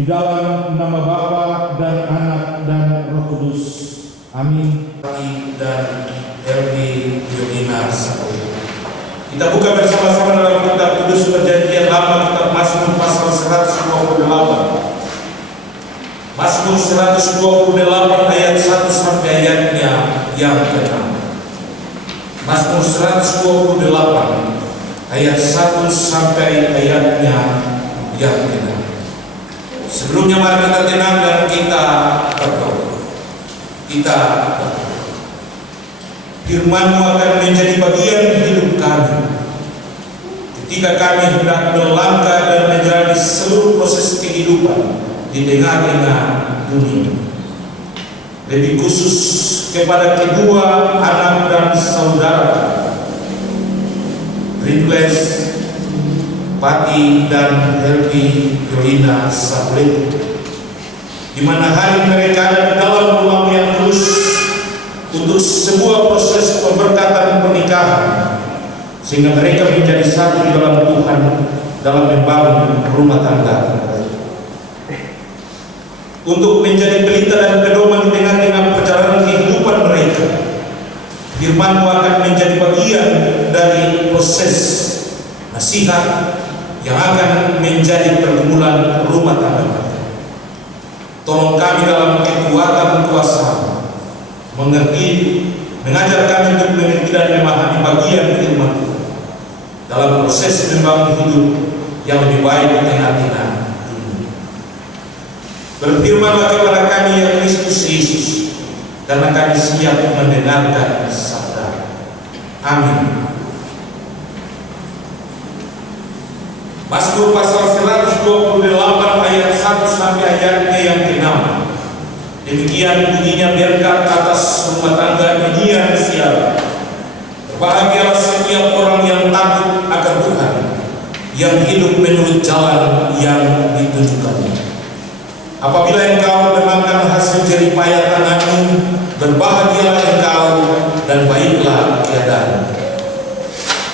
Di dalam nama Bapa dan Anak dan Roh Kudus. Amin. Dan Helmi Yonina Sapuling. Kita buka bersama-sama dalam kitab Kudus Perjanjian Lama, kitab Mazmur pasal 128. Mazmur 128 ayat 1 sampai ayatnya yang ke-6. Mazmur 128 ayat 1 sampai ayatnya yang ke-6. Sebelumnya mari kita tenang dan kita berdoa. Firman-Mu akan menjadi bagian hidup kami ketika kami hendak melangkah dan menjalani seluruh proses kehidupan di tengah-tengah dunia. Lebih khusus kepada kedua anak dan saudara Rinles Pati dan Helmi Yonina Sapuling, di mana hari mereka ada di dalam ruang yang kudus untuk sebuah proses pemberkatan pernikahan, sehingga mereka menjadi satu di dalam Tuhan dalam membangun rumah tangga, untuk menjadi pelita dan pedoman di tengah-tengah perjalanan kehidupan mereka. Firman-Mu akan menjadi bagian dari proses nasihat yang akan menjadi pergumulan rumah tangga. Tolong kami dalam kekuatan kuasa mengerti, mengajar kami untuk mengerti dan memahami bagian firman Tuhan dalam proses membangun hidup yang lebih baik di tengah-tengah dunia. Berfirmanlah kepada kami ya Kristus Yesus, karena kami siap mendengarkan sabda. Amin. Mazmur pasal 128 ayat 1 sampai ayatnya yang ke-6. Demikian bunyinya berkat atas rumah tangga nyanyian sial. Berbahagialah setiap orang yang takut akan Tuhan, yang hidup menurut jalan yang ditunjukkannya. Apabila engkau memakan hasil jerih payah tanganmu, berbahagialah engkau dan baiklah keadaanmu.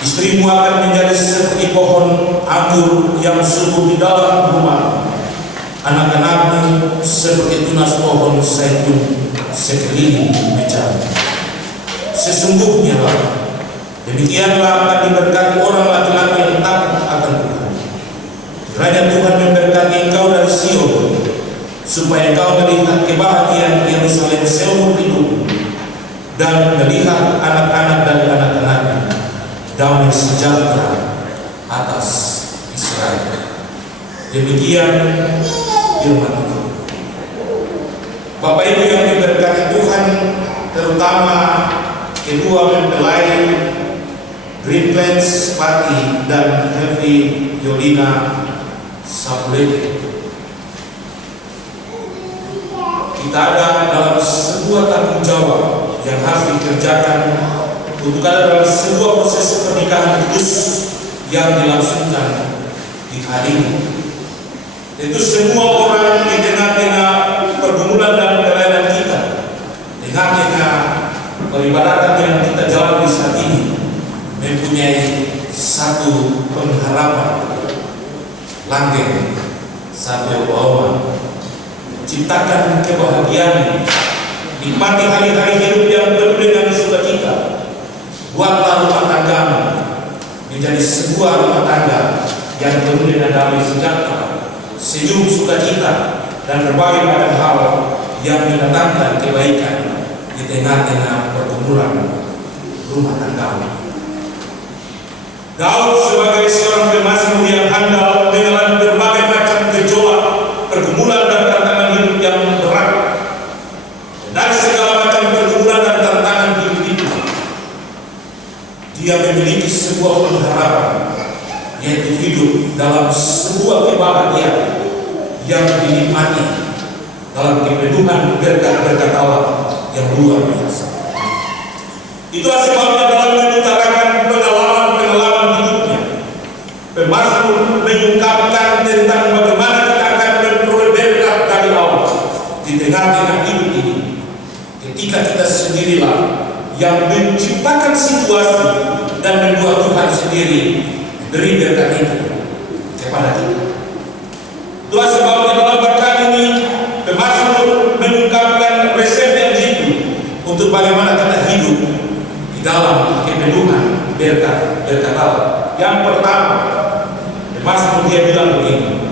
Istrimu akan menjadi seperti pohon anggur yang subur di dalam rumah. Anak-anakmu seperti tunas pohon zaitun sekeliling meja. Sesungguhnya demikianlah akan diberkati orang laki-laki yang takut akan Tuhan. Kiranya Tuhan memberkati engkau dari Sion, supaya engkau melihat kebahagiaan Yerusalem seumur hidup, dan melihat anak-anak dan anak-anaknya damai sejahtera atas Israel. Demikian firman Tuhan. Bapak Ibu yang diberkati Tuhan, terutama kedua mempelai Rinles Pati dan Helmi Yonina Sapuling, kita ada dalam sebuah tanggung jawab yang harus dikerjakan untuk ada dalam sebuah proses pernikahan kudus yang dilangsungkan di hari ini. Itu semua orang di tengah-tengah pergumulan dan pelayanan kita, tengah-tengah peribadatan yang kita jalani saat ini, mempunyai satu pengharapan langgeng, satu aroma, ciptakan kebahagiaan, nikmati hari-hari hidup yang penuh dengan sukacita. Buatlah rumah tanggamu menjadi sebuah rumah tangga yang penuh dengan damai sejahtera, senyum sukacita, dan berbagai macam hal yang mendatangkan kebaikan di tengah-tengah pergumulan rumah tanggamu. Daud sebagai seorang pemazmur yang handal dengan berbagai macam gejolak, pergumulan dan tantangan hidup yang berat, dari segala macam pergumulan dan tantangan hidup itu, dia memiliki sebuah pengharapan, yaitu hidup dalam sebuah kebahagiaan yang dinikmati dalam kepenuhan berkat-berkat Allah yang luar biasa. Itulah sebabnya dalam mengutarakan pengalaman-pengalaman hidupnya, pemazmur mengungkapkan tentang bagaimana kita akan memperoleh berkat dari Allah di tengah-tengah hidup ini, ketika kita sendirilah yang menciptakan situasi dan membuat Tuhan sendiri beri berkat itu kepada kita. Itulah sebabnya dalam Mazmur dia bilang begini,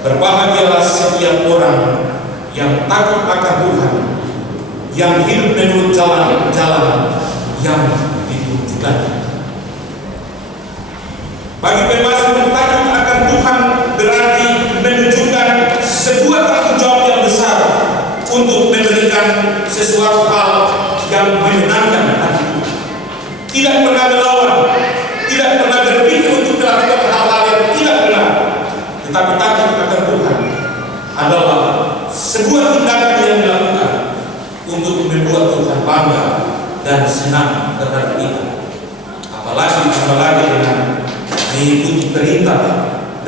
berbahagialah setiap orang yang takut akan Tuhan, yang hidup menurut jalan-jalan yang ditunjukkan. Bagi pemazmur, takut akan Tuhan berarti menunjukkan sebuah tanggung jawab yang besar untuk memberikan sesuatu hal yang menyenangkan hati Tuhan. Tidak pernah melawan, tidak pernah berpikir untuk melakukan hal-hal yang tidak benar, tetapi takut akan Tuhan adalah sebuah tindakan yang dilakukan untuk membuat Tuhan bangga dan senang terhadap kita. Apalagi dengan mengikuti perintah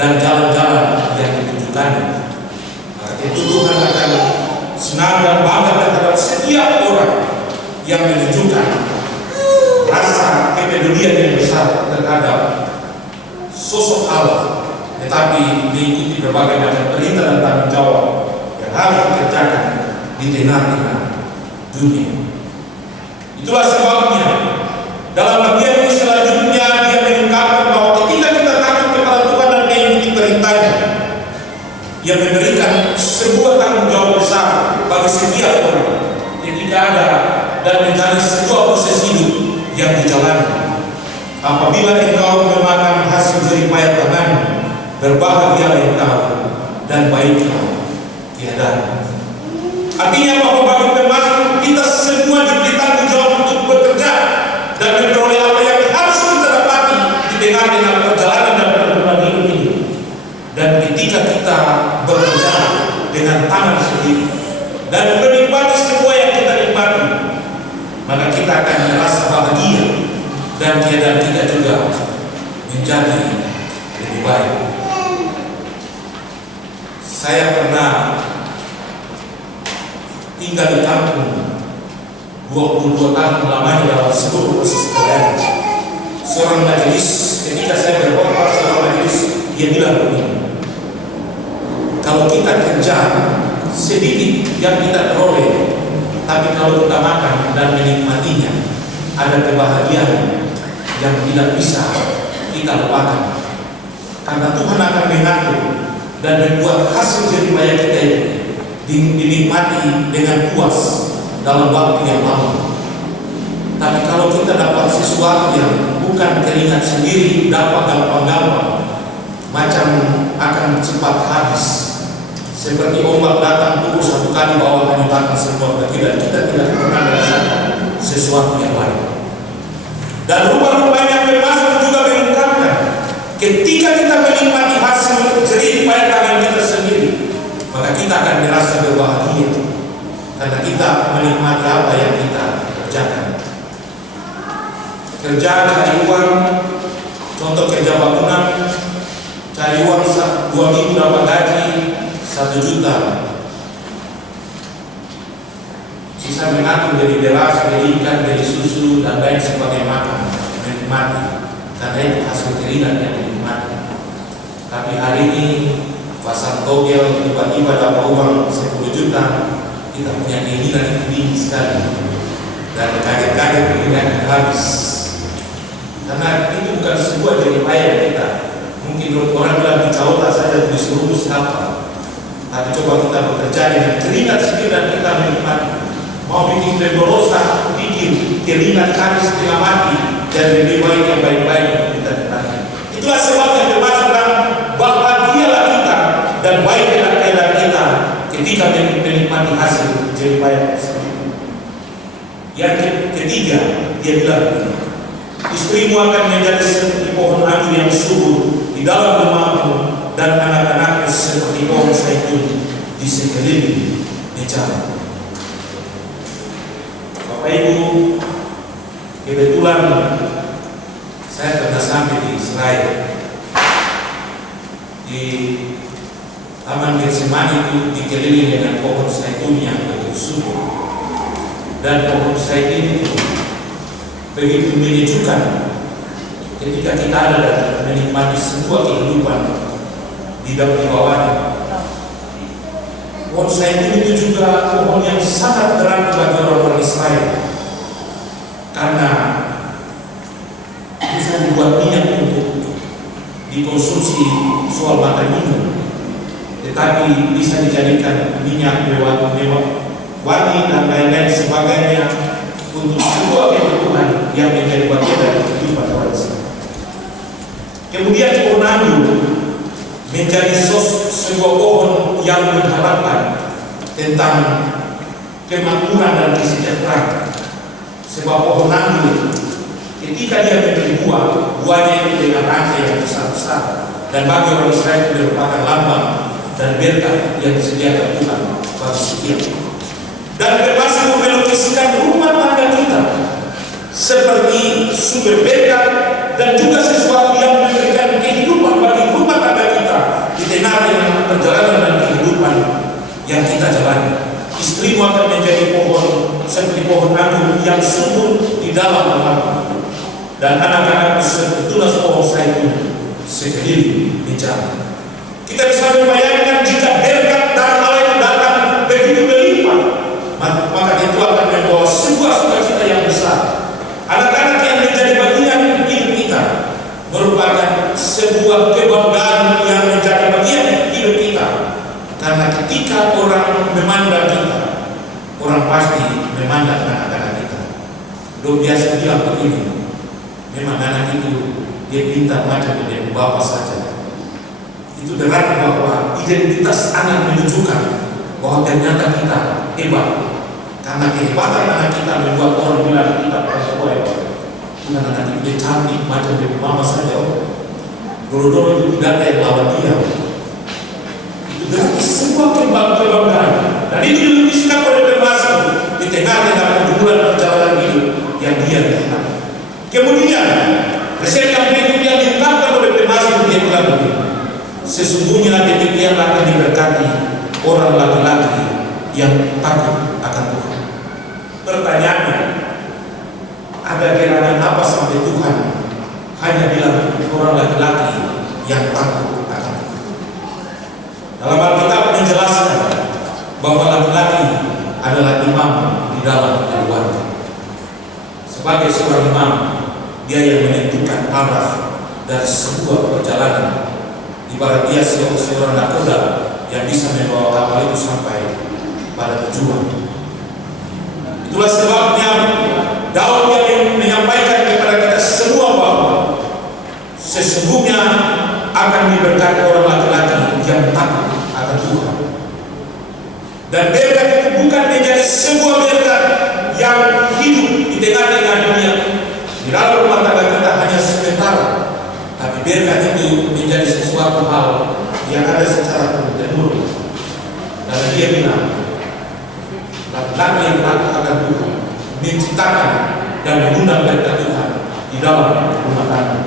dan jalan-jalan yang ditunjukkannya. Maka itu Tuhan akan senang dan bangga terhadap setiap orang yang menunjukkan rasa kepedulian yang besar terhadap sosok Allah, tetapi mengikuti berbagai macam perintah dan tanggung jawab yang harus dikerjakan di tengah-tengah dunia. Itulah sebabnya dalam bagian ini selanjutnya dia mengungkapkan bahwa ketika kita takut kepada Tuhan dan mengikuti perintahnya, ia memberikan sebuah tanggung jawab besar bagi setiap orang ketika ada dan mencari sebuah proses hidup yang dijalani. Apabila engkau memakan hasil jeripaya tanganmu, berbahagialah engkau dan baiklah keadaanmu. Artinya bahwa bagi pemazmur kita semua diberi tanggung jawab untuk bekerja dan memperoleh apa yang harus kita dapati di tengah-tengah perjalanan dan perkembangan hidup ini. Dan ketika kita bekerja dengan tangan sendiri dan menikmati semua yang kita nikmati, maka kita akan merasa bahagia dan keadaan kita juga menjadi lebih baik. Saya pernah tinggal di kampung 22 tahun lamanya dalam seluruh proses pelayanan. Seorang majelis, ketika saya berkhotbah seorang majelis, dia bilang begini, kalau kita kerja sedikit yang kita peroleh, tapi kalau kita makan dan menikmatinya, ada kebahagiaan yang tidak bisa kita lupakan. Karena Tuhan akan mengatur dan membuat hasil jeripaya kita itu dinikmati dengan puas dalam waktu yang lama. Tapi kalau kita dapat sesuatu yang bukan keringat sendiri, dapat gampang-gampang, macam akan cepat habis. Seperti ombak datang pukul satu kali bawah menyebabkan semua kita tidak pernah merasakan sesuatu yang lain. Dan rupa-rupanya pemazmur juga mengungkapkan ketika kita menikmati hasil jeripaya tangan kita sendiri, maka kita akan merasa berbahagia karena kita menikmati apa yang kita kerjakan. Kerja cari uang, contoh kerja bangunan, cari uang 2 minggu dapat gaji 1 juta, sisa mengatur dari beras, dari ikan, dari susu dan lain sebagainya, makan, menikmati, karena itu hasil keringat yang dinikmati. Tapi hari ini pasang togel tiba-tiba dapat uang 10 juta, kita punya keinginan yang tinggi sekali dan kaget-kaget keinginan habis. Karena itu bukan sebuah jeripaya kita. Mungkin orang bilang di Jawa saja disuruh apa, tapi coba kita bekerja dengan keringat sendiri dan kita menikmati. Mau bikin pendorosa, bikin keringat kami setengah mati dan lebih baik yang baik-baik kita nikmati. Itulah sebabnya pemazmur bahagialah kita dan baiklah keadaan kita ketika menikmati hasil jeripaya. Yang ketiga, dia bilang, istrimu akan menjadi seperti pohon anggur yang subur di dalam rumahmu dan anak-anakmu seperti pohon zaitun di sekeliling meja. Bapak Ibu, kebetulan saya pernah sampai di Israel. Di Taman Getsemani itu dikelilingi dengan pohon zaitun yang begitu subur, dan pohon zaitun itu begitu menyejukkan ketika kita ada dan menikmati sebuah kehidupan di bawahnya. Pohon zaitun itu juga pohon yang sangat berarti bagi orang-orang Israel, karena bisa dibuat minyak untuk dikonsumsi soal makan minum, tetapi bisa dijadikan minyak wangi dan lain-lain sebagainya untuk sebuah kebutuhan yang menjadi bagian dari kehidupan bangsa. Kemudian pohon anggur menjadi sebuah pohon yang mengharapkan tentang kemakmuran dan kesejahteraan. Sebab pohon anggur ketika dia memberi buahnya itu dengan rantai yang besar-besar, dan bagi orang Israel itu merupakan lambang dan berkat yang disediakan Tuhan bagi setiap. Dan termasuk melukiskan rumah tangga kita seperti sumber berkat dan juga sesuatu yang memberikan kehidupan bagi rumah tangga kita di tengah dengan perjalanan dan kehidupan yang kita jalani. Istrimu akan menjadi pohon seperti pohon anggur yang subur di dalam alam, dan anak-anakmu seperti tunas pohon zaitun sekeliling menjadi. Kita bisa membayangkan jika berkat dari Allah itu datang begitu berlimpah, maka itu akan membawa sebuah sukacita yang besar. Anak-anak yang menjadi bagian hidup kita merupakan sebuah kebanggaan yang menjadi bagian hidup kita. Karena ketika orang memandang kita, orang pasti memandang anak-anak kita. Dok biasa bilang begini, memang anak itu dia pintar macam dia bapak saja. Itu berarti bahwa identitas anak menunjukkan bahwa ternyata kita hebat. Karena kehebatan anak kita membuat orang bilang kita sebuah hebat. Bukan anak itu dia cantik macam dia mama saja. Dulu-dulu itu tidak ada yang lawan dia. Itu berarti sebuah kebanggaan. Dan itu dilukiskan oleh Pemasmur di tengah pergumulan perjalanan hidup yang dia lihat. Kemudian resep yang berikutnya diungkapkan oleh Pemasmur, dia bilang begini, sesungguhnya demikian akan diberkati orang laki-laki yang takut akan Tuhan. Pertanyaannya, ada gerangan apa sampai Tuhan hanya bilang orang laki-laki yang takut akan Tuhan? Dalam Alkitab menjelaskan bahwa laki-laki adalah imam di dalam keluarga. Sebagai seorang imam, dia yang menentukan arah dari sebuah perjalanan. Ibarat dia seorang nakoda yang bisa membawa kapal itu sampai pada tujuan. Itulah sebabnya Daud yang menyampaikan kepada kita semua bahwa sesungguhnya akan diberkati orang laki-laki yang takut akan Tuhan. Dan berkat itu bukan menjadi sebuah berkat yang hidup di tengah-tengah dunia. Di dalam rumah tangga kita hanya sementara, tapi berkat itu menjadi sesuatu hal yang ada secara terus-menerus. Dan dia bilang, laki-laki yang takut akan Tuhan menciptakan dan mengundang berkat Tuhan di dalam rumah tangga.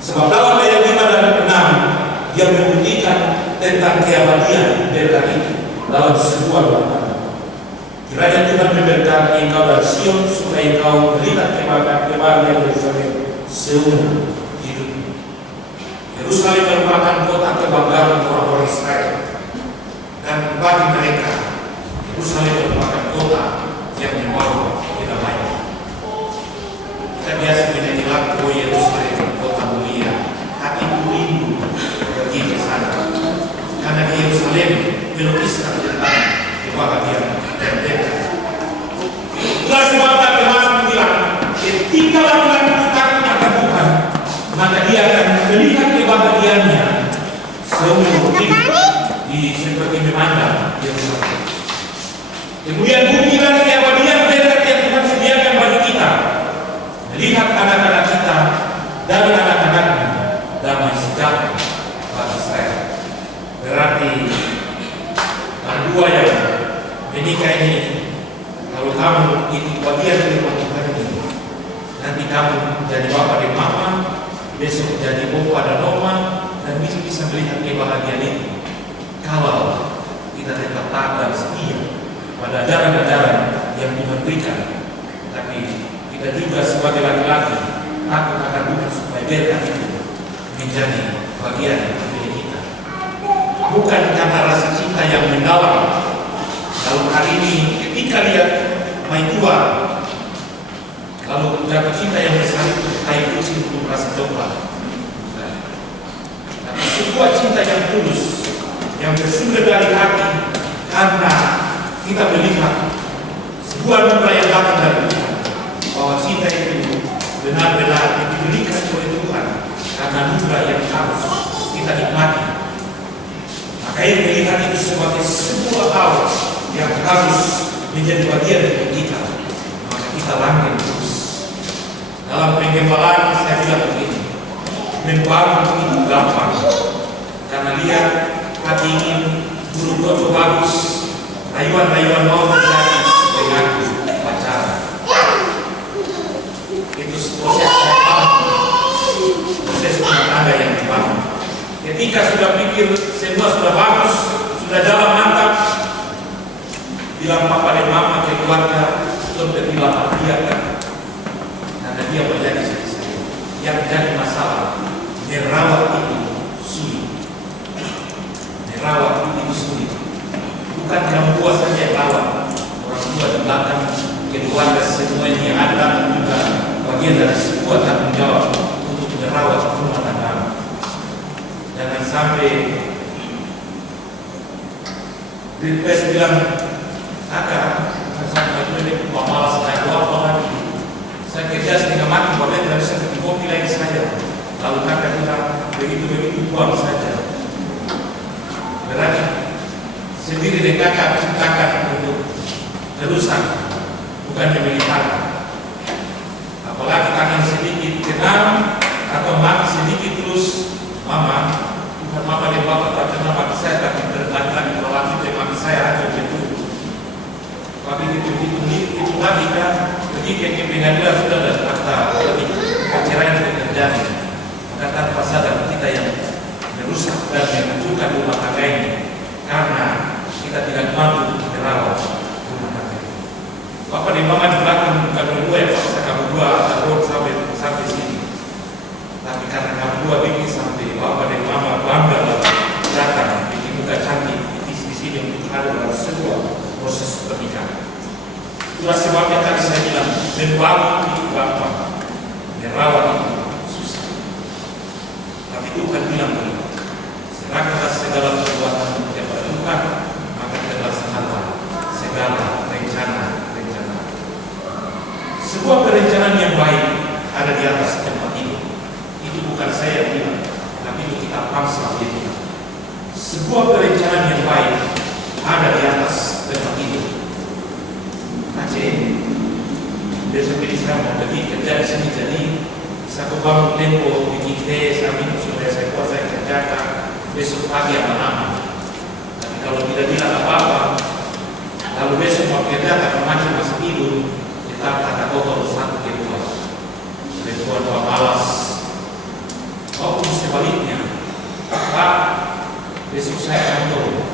Sebab dalam ayat 5 dan 6 dia membuktikan tentang keabadian berkat itu dalam sebuah rumah tangga. Kiranya Tuhan memberkati engkau dari Sion supaya engkau melihat kebahagiaan Yerusalem seumur hidup. Yerusalem merupakan kota kebanggaan orang-orang Israel, dan bagi mereka Yerusalem merupakan kota yang membawa kedamaian. Kita biasa menyanyi lagu Yerusalem kota mulia, hatiku rindu pergi ke sana, karena di Yerusalem melukiskan tentang kebahagiaan dan berkat. Itulah sebabnya Pemasmur bilang, ketika laki-laki takut akan Tuhan, maka dia akan melihat kebahagiaannya seumur hidup di seperti memandang Yerusalem. Kemudian bukti dari keabadian berkat yang Tuhan sediakan bagi kita, melihat anak-anak kita dan anak-anaknya damai sejahtera bagi Israel. Berarti dua yang menikah ini, kalau kamu itu bagian dari Tuhan ini, nanti kamu jadi bapak dan mama, besok jadi opa dan oma, dan bisa melihat kebahagiaan itu. Kalau kita tetap taat dan setia pada ajaran-ajaran yang Tuhan berikan, tapi kita juga sebagai laki-laki takut akan Tuhan supaya berkat itu menjadi bagian dari kita. Bukan karena rasa cinta yang mendalam. Kalau hari ini ketika lihat main tua, lalu jatuh cinta yang besar itu kayak kucing untuk rasa coklat. sebuah cinta yang tulus, yang bersumber dari hati, karena kita melihat sebuah anugerah yang datang dari Tuhan, bahwa cinta itu benar-benar diberikan oleh Tuhan karena anugerah yang harus kita nikmati. Maka ini melihat itu sebagai sebuah hal yang harus menjadi bagian dari kita. Maka kita langgar terus. Dalam penggembalaan saya bilang begini, membangun itu gampang, karena lihat hati ingin burung foto bagus, rayuan-rayuan mau terjadi dengan pacaran. Itu proses yang proses rumah tangga yang dibangun. Ketika sudah pikir semua sudah bagus, sudah jalan mantap, bilang papa dan mama ke keluarga, sudah bilang dia kan, karena dia menjadi selesai. Yang jadi masalah, merawat itu sulit. Merawat itu sulit. Bukan yang tua saja yang rawat, orang tua di belakang, keluarga semuanya yang ada juga bagian dari sebuah tanggung jawab untuk merawat rumah tangga. Jangan sampai request bilang, kakak, saya ini malas naik apa lagi. Saya kerja setengah mati, boleh tidak bisa pergi kopi lagi saja. Lalu kakak bilang, begitu buang saja. Berarti sendiri dengan kakak ciptakan untuk terusan, bukan memelihara. Apalagi tangan sedikit kenal atau mati sedikit terus, mama, bukan mama dan bapak tak kenal mati saya, tapi tergantung kalau kita mati saya aja betul. Tapi itu lagi kan, ketika ke pengadilan sudah ada fakta, tapi perceraian tidak terjadi. Maka tanpa sadar kita yang merusak dan menghancurkan rumah tangga ini, karena kita tidak mampu merawat rumah tangga. Bapak dan mama di belakang bukan berdua yang paksa kamu dua terus sampai sini. Tapi karena kamu dua bikin sampai bapak dan mama bangga datang, bikin muka cantik di sini untuk ada dalam sebuah proses pernikahan. Itulah sebabnya tadi saya bilang, membangun itu gampang, merawat itu susah. Tapi Tuhan bilang begini, serahkanlah segala perbuatan kepada Tuhan, maka terlaksanalah segala rencana. Sebuah perencanaan yang baik ada di atas tempat ini. Itu bukan saya yang bilang, tapi itu kita paham itu. Sebuah perencanaan yang baik ada di atas tempat ini. Aceh, besok ini saya mau pergi kerja di sini, jadi saya bangun tempo bikin teh, saya minum supaya saya kuat, saya kerjakan besok pagi apa-apa. Tapi kalau tidak bilang apa-apa, lalu besok mau kerja karena macam masih tidur, kita kata kotor satu kedua malas. Oh, sebaliknya, Pak, besok saya kantor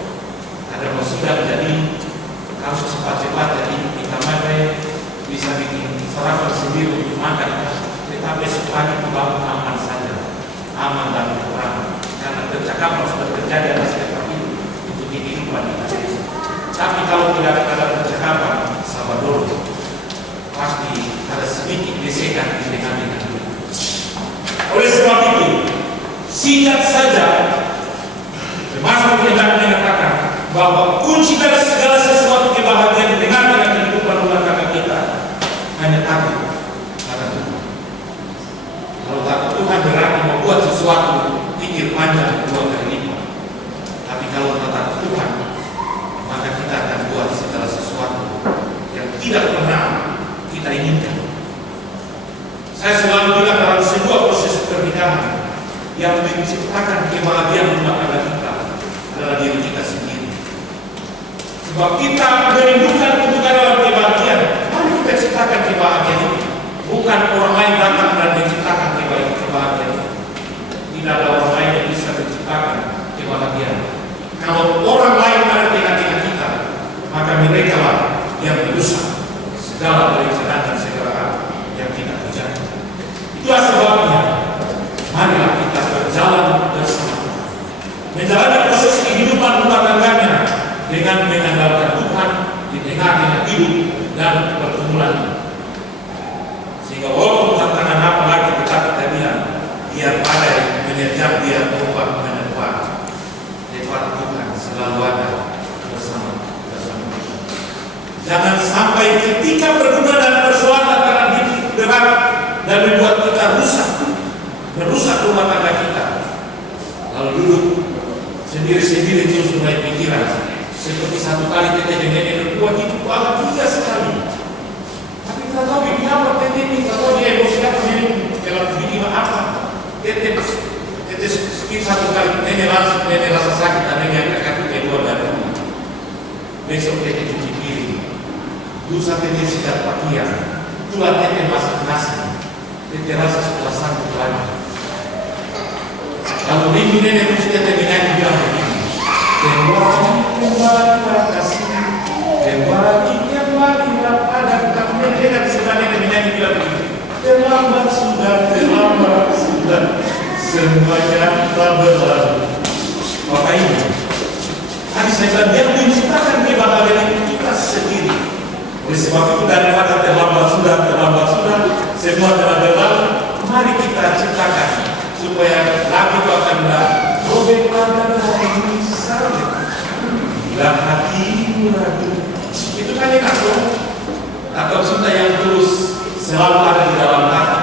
ada musibah, jadi harus cepat-cepat, jadi kita bisa bikin sarapan sendiri untuk makan. Kita besok pagi bangun aman saja, aman dan kurang, karena percakapan sudah terjadi atas tempat ini untuk kehidupan kita. Tapi kalau tidak ada percakapan, sabar dulu, pasti ada sedikit gesekan di tengah-tengah. Oleh sebab itu, singkat saja, termasuk yang mengatakan bahwa kunci dari segala sesuatu kebahagiaan di tengah-tengah kehidupan rumah tangga kita hanya takut pada Tuhan. Kalau takut Tuhan berarti membuat sesuatu pikir panjang buat kehidupan. Tapi kalau tak takut Tuhan, maka kita akan buat segala sesuatu yang tidak pernah kita inginkan. Saya selalu bilang dalam sebuah proses pernikahan yang menciptakan kebahagiaan rumah tangga kita adalah diri kita sendiri. Sebab kita merindukan kebutuhan dalam kebahagiaan, mari kita ciptakan kebahagiaan itu. Bukan orang lain datang dan menciptakan kebahagiaan itu. Tidak ada orang lain yang bisa menciptakan kebahagiaan. Kalau orang lain ada tengah-tengah kita, maka mereka lah yang merusak segala perencanaan dan segala hal yang kita kerjakan. Itulah sebabnya, marilah kita berjalan bersama Tuhan, menjalani proses kehidupan rumah tangganya dengan mengandalkan Tuhan di tengah-tengah hidup dan pergumulan. Sehingga walaupun tantangan apa lagi kita bilang, biar badai menerjang, biar ombak menerpa, kita merusak rumah tangga kita, lalu duduk sendiri-sendiri terus mulai pikiran seperti satu kali tete dengan dua hidup agak juga sekali. Tapi kita tahu kenapa tete ini, kita tahu dia emosi apa ini dalam bikin apa. Tete sedikit satu kali nenek rasa sakit dan nenek angkat kaki kedua dari rumah. Besok tete cuci piring, lusa tete sikat pakaian, dua tete masak nasi, tete rasa setelah sanggup lagi. Lalu minggu nenek terus tete menyanyi bilang begini, kembali kasih, kembali pada kita nenek setelah nenek menyanyi bilang begini, terlambat sudah, semuanya telah berlalu. Maka ini, tadi saya bilang dia menciptakan kebahagiaan kita sendiri. Oleh sebab itu daripada terlambat sudah, semua telah berlalu. Mari kita ciptakan supaya lagu itu akan bilang, robek pada hari ini salib, bila hatimu ragu. Itu kan enak dong. Atau cinta yang tulus selalu ada di dalam hati,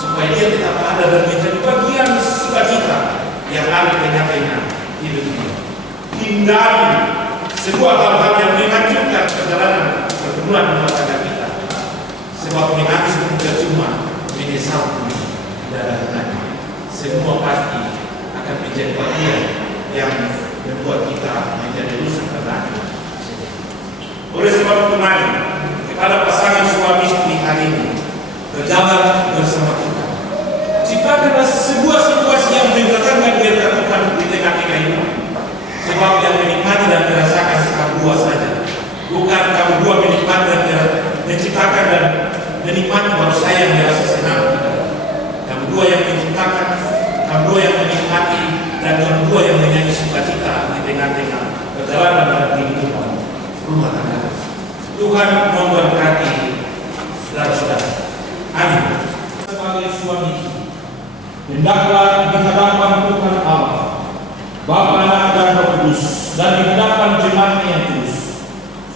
supaya dia tetap ada dan menjadi bagian sukacita yang ada di tengah-tengah hidup ini. Hindari sebuah hal-hal yang menghancurkan perjalanan pertemuan rumah tangga kita, sebab menangis pun percuma, menyesal pun tidak ada gunanya. Semua pasti akan menjadi bagian yang membuat kita menjadi rusak berbagi. Oleh sebab itu mari kepada pasangan suami istri hari ini berjalan bersama kita. Ciptakanlah sebuah situasi yang mendatangkan Tuhan di tengah-tengah ini. Sebab yang menikmati dan merasakan kamu dua saja, bukan kamu dua menikmati dan menciptakan dan menikmati, baru saya yang merasa senang. Kamu dua yang menciptakan, kamu dua yang menikmati, dan kamu dua yang menyanyi sukacita di tengah-tengah perjalanan dan kehidupan rumah tangga. Tuhan memberkati saudara-saudara. Amin. Sebagai suami, hendaklah di hadapan Tuhan Allah, Bapa, Anak, dan Roh Kudus, dan di hadapan jemaat yang kudus,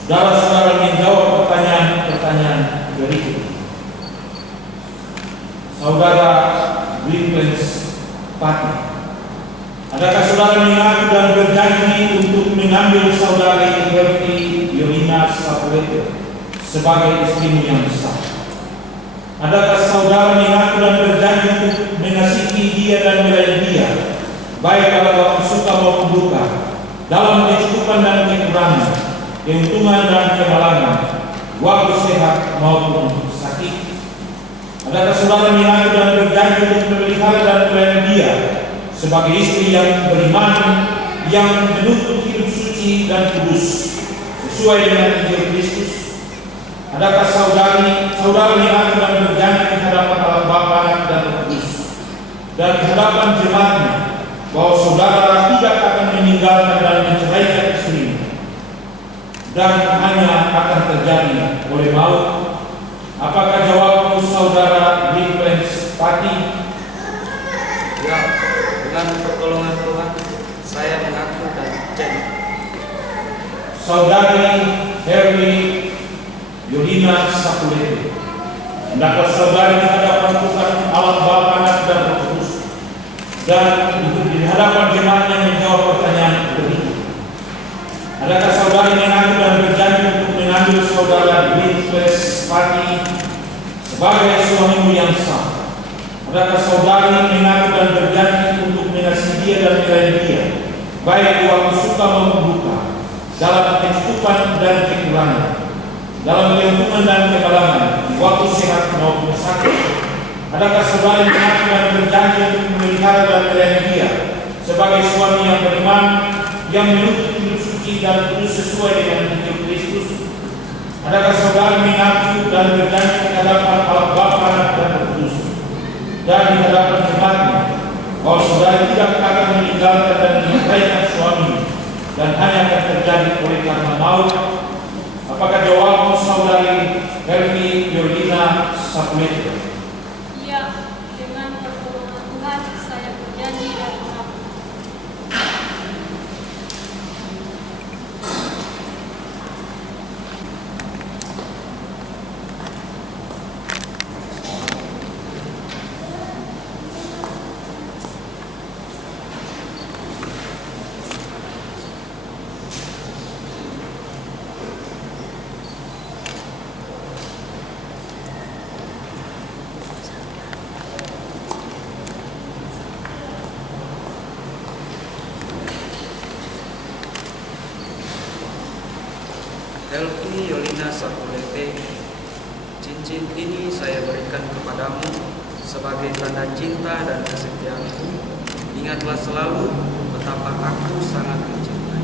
saudara-saudara menjawab pertanyaan-pertanyaan berikut. Saudara Wilkens Pati, adakah saudara mengaku dan berjanji untuk mengambil saudari Hervi Yolina Sapulete sebagai istrimu yang sah? Adakah saudara mengaku dan berjanji untuk mengasihi dia dan melayani dia, baik pada waktu suka maupun duka, dalam kecukupan dan kekurangan, keuntungan dan kemalangan, waktu sehat maupun sakit? Adakah saudara mengaku dan berjanji untuk memelihara dan melayani dia sebagai istri yang beriman, yang menuntut hidup suci dan kudus sesuai dengan Injil Kristus? Adakah saudara mengaku dan berjanji di hadapan Allah Bapa, Anak, dan Roh Kudus, dan di hadapan jemaatnya, bahwa saudara tidak akan meninggalkan dan menceraikan istrinya, dan hanya akan terjadi oleh maut? Apakah jawabmu, saudara Wilkens Pati? Ya, dengan pertolongan Tuhan, saya mengaku dan janji. Saudari Hervi Yolina Sapulete, hendaklah saudari di hadapan Tuhan Allah Bapa, Anak, dan Roh Kudus, dan di hadapan jemaatnya menjawab pertanyaan berikut. Adakah saudari mengaku dan berjanji untuk mengambil saudara Wilkens Pati sebagai suamimu yang sah? Adakah saudari mengaku dan berjanji untuk mengasihi dia dan melayani dia, baik waktu suka maupun duka, dalam kecukupan dan kekurangan, dalam keuntungan dan kemalangan, waktu sehat maupun sakit? Adakah saudari mengaku dan berjanji untuk memelihara dan melayani dia sebagai suami yang beriman, yang menuntut hidup suci dan kudus sesuai dengan Injil Kristus? Adakah saudari mengaku dan berjanji di hadapan Allah Bapa, Anak, dan Roh Kudus, dan di hadapan jemaatnya, bahwa saudari tidak akan meninggalkan dan menceraikan suami, dan hanya akan terjadi oleh karena maut? Apakah jawabmu, saudari Hervi Yolina Sapulete? Iya, dengan pertolongan Tuhan saya berjanji dan mengaku. Helpi Yolina Sapulete, cincin ini saya berikan kepadamu sebagai tanda cinta dan kesetiaanku. Ingatlah selalu betapa aku sangat mencintai.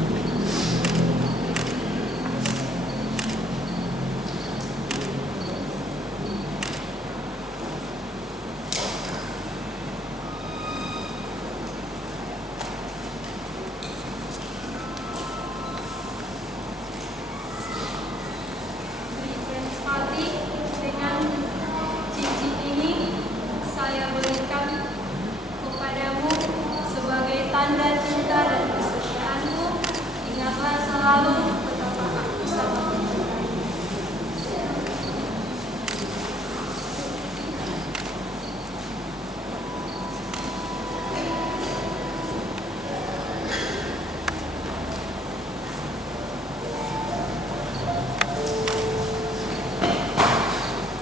Mati dengan cincin ini saya berikan kepadamu sebagai tanda cinta dan kesetiaanmu. Ingatlah selalu betapa aku sangat mencintai.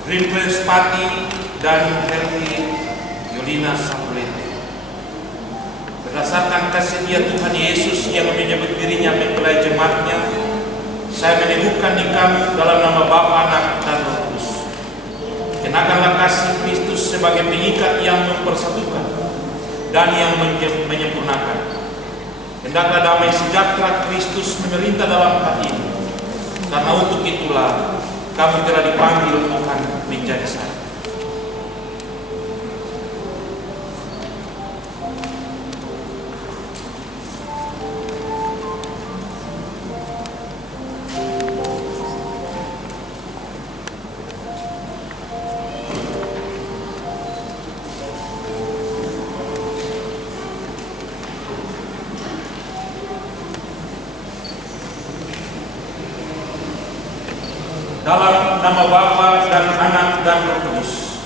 Rinfles Pati dan Helvi Yolina Sapulete. Berdasarkan karunia Tuhan Yesus yang menyebut dirinya mempelai jemaatnya, saya meneguhkan di kamu dalam nama Bapa, Anak, dan Roh Kudus. Kenakanlah kasih Kristus sebagai pengikat yang mempersatukan dan yang menyempurnakan. Hendaklah damai sejahtera Kristus memerintah dalam hati ini. Karena untuk itulah kamu telah dipanggil Tuhan menjadi satu. Dalam nama Bapa dan Anak dan Roh Kudus.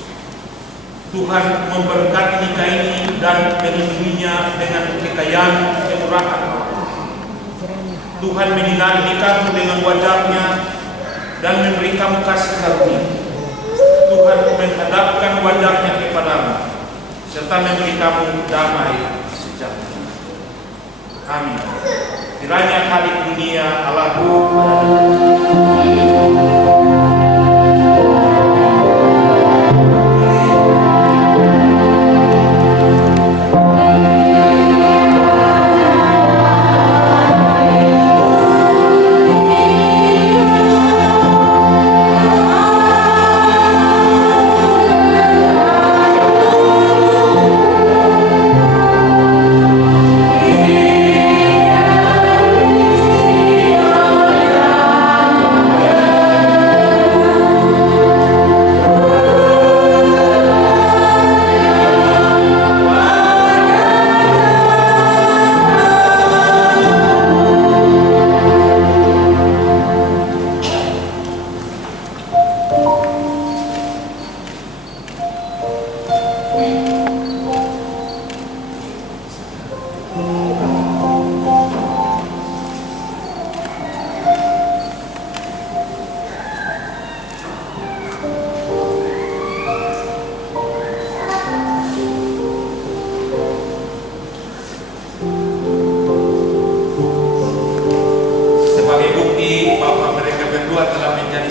Tuhan memberkati nikah ini dan melindunginya dengan kekayaan kemurahan. Tuhan menyinari nikahmu dengan wajahnya dan memberi kamu kasih karunia. Tuhan menghadapkan wajahnya kepadamu serta memberi kamu damai sejahtera. Amin. Kiranya hari dunia Allahku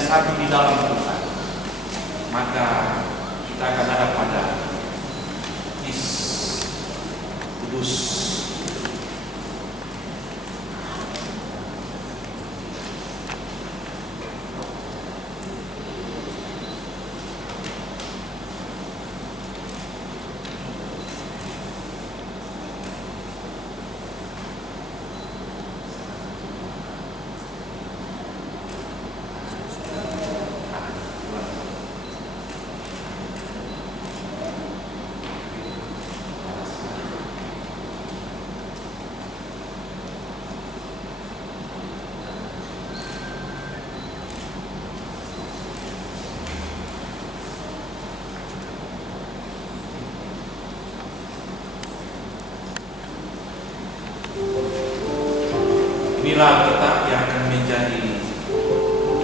satu di dalam Tuhan, maka kita akan ada pada Is Kudus. Inilah kitab yang akan menjadi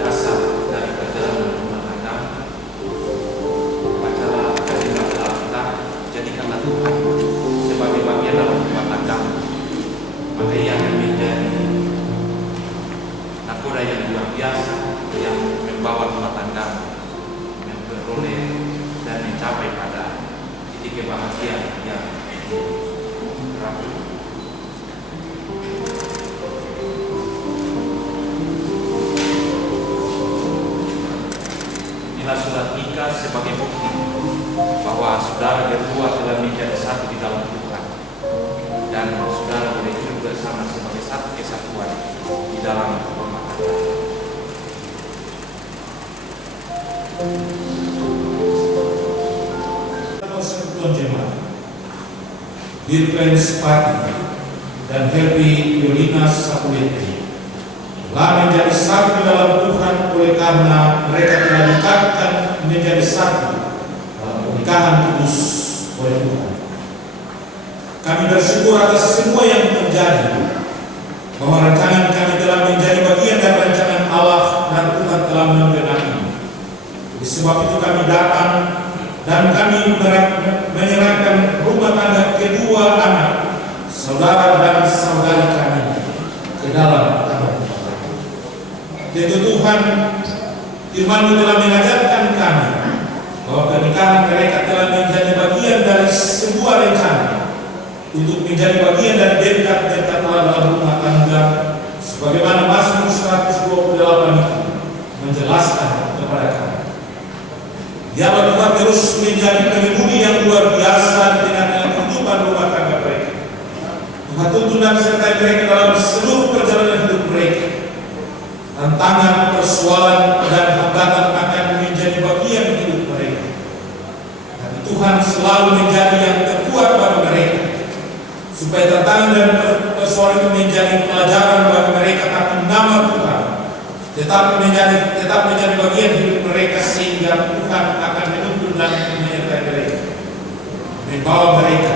dasar dari perjalanan rumah tangga. Bacalah kalimat Alkitab, jadikanlah Tuhan sebagai bagian dalam rumah tangga, maka ia akan menjadi nakoda yang luar biasa bahagia yang rapuh. Inilah surat nikah sebagai bukti bahwa saudara berdua telah menjadi satu di dalam Tuhan, dan saudara boleh hidup bersama sebagai satu kesatuan di dalam rumah tangga. Persekutuan Jemaat, Dirpens Pati dan Helvi Yolina Sapulete telah menjadi satu di dalam Tuhan oleh karena mereka telah dikatakan menjadi satu dalam pernikahan kudus oleh Tuhan. Kami bersyukur atas semua yang terjadi, bahwa rancangan kami telah menjadi bagian dari rancangan Allah dan Tuhan telah menggenapi. Sebab itu kami datang dan kami menyerahkan rumah tangga kedua anak, saudara dan saudari kami ke dalam tangan Tuhan. Tentu Tuhan, firman-Mu telah mengajarkan kami bahwa pernikahan mereka telah menjadi bagian dari sebuah rencana untuk menjadi bagian dari berkat-berkat Allah dalam rumah tangga, sebagaimana Mazmur 128 itu menjelaskan kepada kami. Biarlah Tuhan terus menjadi pengemudi yang luar biasa dengan kehidupan rumah tangga mereka. Tuhan tuntun dan sertai mereka dalam seluruh perjalanan hidup mereka. Tantangan, persoalan, dan hambatan akan menjadi bagian hidup mereka. Tapi Tuhan selalu menjadi yang terkuat bagi mereka, supaya tantangan dan persoalan itu menjadi pelajaran bagi mereka, tapi nama Tuhan tetap menjadi bagian hidup mereka, sehingga Tuhan akan menuntun dan menyertai mereka, membawa mereka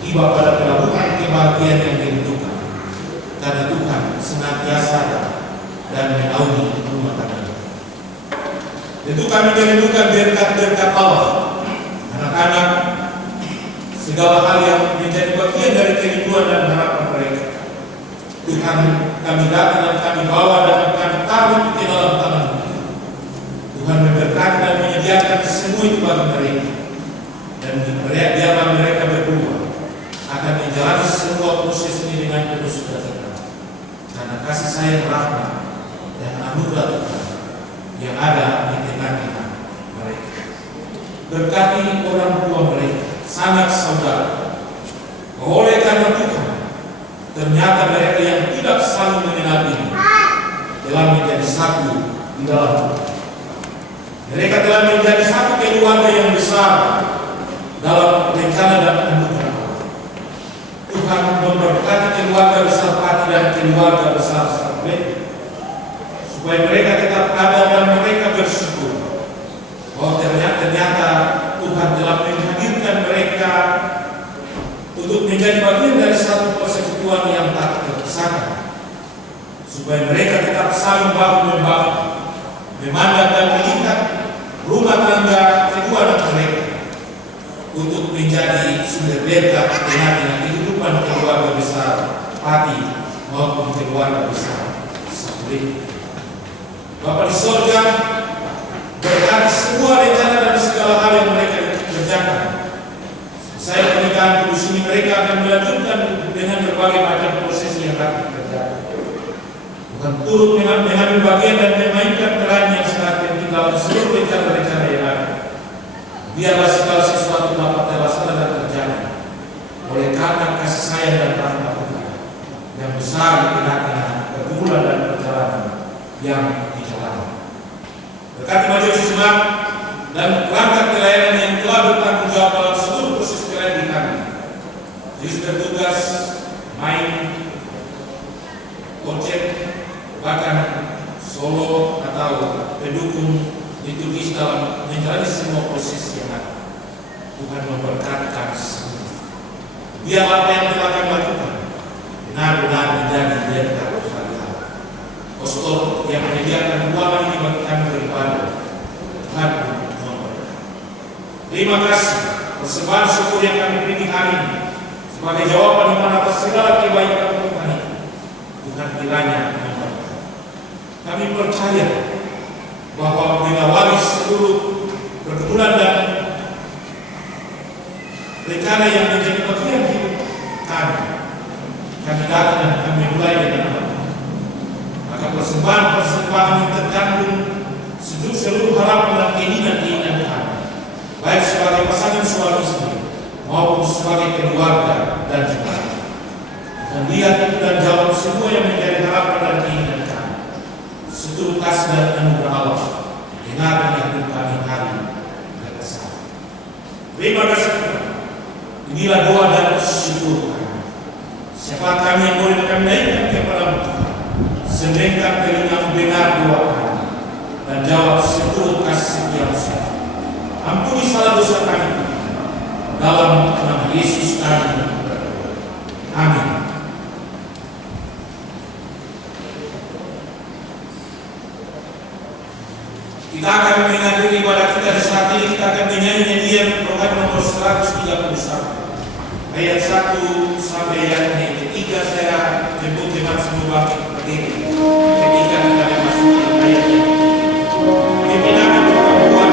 tiba pada pelabuhan kebahagiaan yang dirindukan, karena Tuhan senantiasa dan menaungi rumah tangga. Tentu kami merindukan berkat-berkat Allah, anak-anak, segala hal yang menjadi bagian dari kehidupan dan harapan mereka. Tuhan, kami datang dan kami bawa dan kami taruh di dalam tangan. Tuhan memberkati dan menyediakan semua itu bagi mereka, dan biarlah mereka berdua akan menjalani semua proses ini dengan penuh sukacita, karena kasih sayang, rahmat, dan anugerah Tuhan yang ada di tengah-tengah mereka. Berkati orang tua mereka, sanak saudara, oleh karena Tuhan ternyata mereka yang tidak saling mengenal ini telah menjadi satu di dalam. Mereka telah menjadi satu keluarga yang besar dalam rencana dan anugerah. Tuhan memberkati keluarga besar Pati dan keluarga besar Sapulete, supaya mereka tetap ada dan mereka bersyukur bahwa ternyata Tuhan telah menghadirkan mereka untuk menjadi bagian dari satu persekutuan yang tak terpisahkan, supaya mereka tetap saling bahu-membahu, memandang dan melihat rumah tangga kedua anak mereka untuk menjadi sumber berkat tengah-tengah kehidupan keluarga besar Pati maupun keluarga besar Sapulete. Bapa di sorga, berkati semua rencana dan segala hal yang mereka kerjakan. Saya pernikahan kudus ini mereka akan melanjutkan dengan berbagai macam proses yang akan terjadi. Bukan turut mengambil bagian dan memainkan peran yang sangat penting dalam seluruh rencana-rencana yang ada. Biarlah segala sesuatu dapat terlaksana dan terjadi oleh karena kasih sayang dan rahmat Tuhan yang besar di tengah-tengah pergumulan dan perjalanan yang dijalani. Berkati majelis jemaat dan perangkat pelayanan yang telah bertanggung jawab dalam seluruh proses pelayanan kami. Jadi bertugas main, ojek, bahkan solo atau pendukung liturgis dalam menjalani semua proses yang ada. Tuhan memberkatkan semua. Biar apa yang telah kami lakukan benar-benar menjadi berkat Tuhan. Pastor yang menyediakan ruangan ini bagi kami beribadah, Tuhan memberkati. Terima kasih persembahan syukur yang kami beri hari ini sebagai jawaban iman atas segala kebaikan Tuhan ini. Tuhan kiranya memberkati. Kami percaya bahwa mengawali seluruh pergumulan dan dimulai dengan apa? Maka persembahan yang terkandung seluruh harapan dan keinginan kami, baik sebagai pasangan suami istri maupun sebagai keluarga dan jemaat. Dan lihat itu dan jawab semua yang menjadi harapan dan keinginan kami. Seturut kasih dan anugerah Allah, dengarkan hidup kami hari dan kesal. Terima kasih Tuhan. Inilah doa dan syukur kami. Syafaat kami yang boleh kami naikkan kepada Tuhan. Seringkan telinga mendengar doa kami dan jawab seturut kasih yang besar. Ampuni salah dosa kami. Dalam nama Yesus kami berdoa. Amin. Kita akan mengakhiri ibadah kita di saat ini. Kita akan menyanyi nyanyian program nomor 131 ayat 1 sampai ayat 3. Saya jemput jemaat semua berdiri ketika kita memasuki ayat ini. Pimpinan perempuan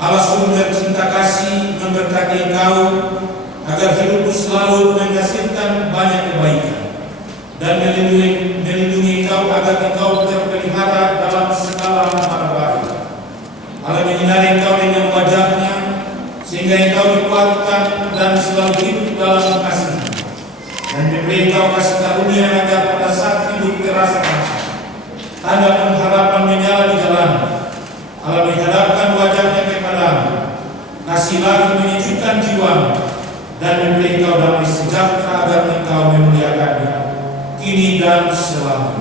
Allah sumber cinta kasih memberkati engkau agar hidupmu selalu menghasilkan banyak kebaikan dan melindungi engkau agar engkau terpelihara dalam segala hal baik. Allah menyinari engkau dengan wajahnya sehingga engkau dikuatkan dan selalu hidup dalam kasih dan memberi engkau kasih karunia agar pada saat hidup terasa tanda pengharapan menyala di jalan. Allah menghadapkan wajahnya kepadamu, kasih lagi menyejukkan jiwamu, dan memberi engkau damai sejahtera agar engkau memuliakannya kini dan selamanya.